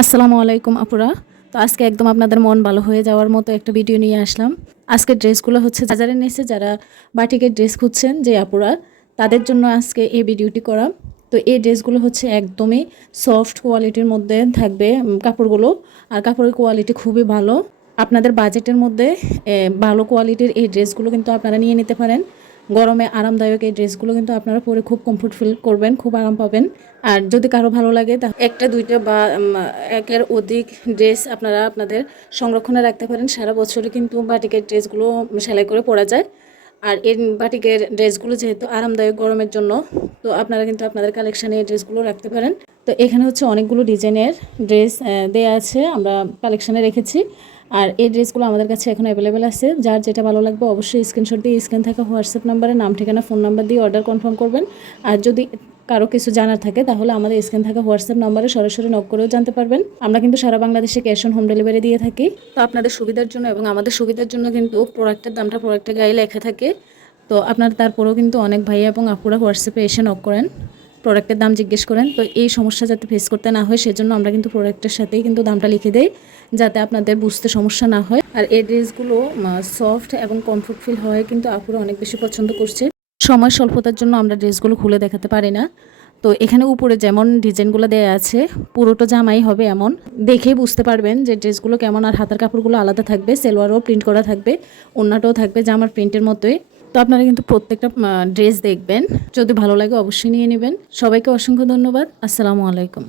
আসসালামু আলাইকুম আপুরা। তো আজকে একদম আপনাদের মন ভালো হয়ে যাওয়ার মতো একটা ভিডিও নিয়ে আসলাম। আজকে ড্রেসগুলো হচ্ছে বাজারের নিচে যারা বাটিকের ড্রেস খুঁজছেন যে আপুরা, তাদের জন্য আজকে এই ভিডিওটি করা। তো এই ড্রেসগুলো হচ্ছে একদমই সফট কোয়ালিটির মধ্যে থাকবে কাপড়গুলো। আর কাপড়ের কোয়ালিটি খুবই ভালো। আপনাদের বাজেটের মধ্যে ভালো কোয়ালিটির এই ড্রেসগুলো কিন্তু আপনারা নিয়ে নিতে পারেন। গরমে আরামদায়ক এই ড্রেসগুলো কিন্তু আপনারা পরে খুব কমফোর্ট ফিল করবেন, খুব আরাম পাবেন। আর যদি কারও ভালো লাগে, তা একটা, দুইটা বা একের অধিক ড্রেস আপনারা আপনাদের সংরক্ষণে রাখতে পারেন। সারা বছরই কিন্তু বাটিকের ড্রেসগুলো সেলাই করে পরা যায়। আর এই বাটিকের ড্রেসগুলো যেহেতু আরামদায়ক গরমের জন্য, তো আপনারা কিন্তু আপনাদের কালেকশানে এই ড্রেসগুলো রাখতে পারেন। তো এখানে হচ্ছে অনেকগুলো ডিজাইনের ড্রেস দেয়া আছে, আমরা কালেকশানে রেখেছি। আর এই ড্রেসগুলো আমাদের কাছে এখন অ্যাভেলেবেল আছে। যার যেটা ভালো লাগবে অবশ্যই স্ক্রিনশট দিয়ে স্ক্রিন থাকা হোয়াটসঅ্যাপ নাম্বারে, নাম, ঠিকানা ফোন নাম্বার দিয়ে অর্ডার কনফার্ম করবেন। আর যদি কারও কিছু জানার থাকে, তাহলে আমাদের স্ক্রিন থাকা হোয়াটসঅ্যাপ নাম্বারে সরাসরি নক করেও জানতে পারবেন। আমরা কিন্তু সারা বাংলাদেশে ক্যাশ অন হোম ডেলিভারি দিয়ে থাকি। তো আপনাদের সুবিধার জন্য এবং আমাদের সুবিধার জন্য কিন্তু প্রোডাক্টের দামটা প্রোডাক্টের গায়ে লেখা থাকে। তো আপনার তারপরেও কিন্তু অনেক ভাইয়া এবং আপুরা হোয়াটসঅ্যাপে এসে নক করেন। প্রোডাক্টের দাম জিজ্ঞেস করেন, তো এই সমস্যা যাতে ফেস করতে না হয়, সেজন্য আমরা কিন্তু প্রোডাক্টের সাথেই কিন্তু দামটা লিখে দেই, যাতে আপনাদের বুঝতে সমস্যা না হয়। আর এই ড্রেসগুলো সফট এবং কমফোর্ট ফিল হয়, কিন্তু আপুরা অনেক বেশি পছন্দ করছে। সময় স্বল্পতার জন্য আমরা ড্রেসগুলো খুলে দেখাতে পারি না। তো এখানে উপরে যেমন ডিজাইনগুলো দেয়া আছে, পুরোটা জামাই হবে এমন। দেখেই বুঝতে পারবেন যে ড্রেসগুলো কেমন, আর হাতের কাপড়গুলো আলাদা থাকবে, সেলোয়ারও প্রিন্ট করা থাকবে অন্যটাও থাকবে জামার প্রিন্টের মতোই। তো আপনারা কিন্তু প্রত্যেকটা ড্রেস দেখবেন। যদি ভালো লাগে অবশ্যই নিয়ে নেবেন। সবাইকে অসংখ্য ধন্যবাদ। আসসালামু আলাইকুম।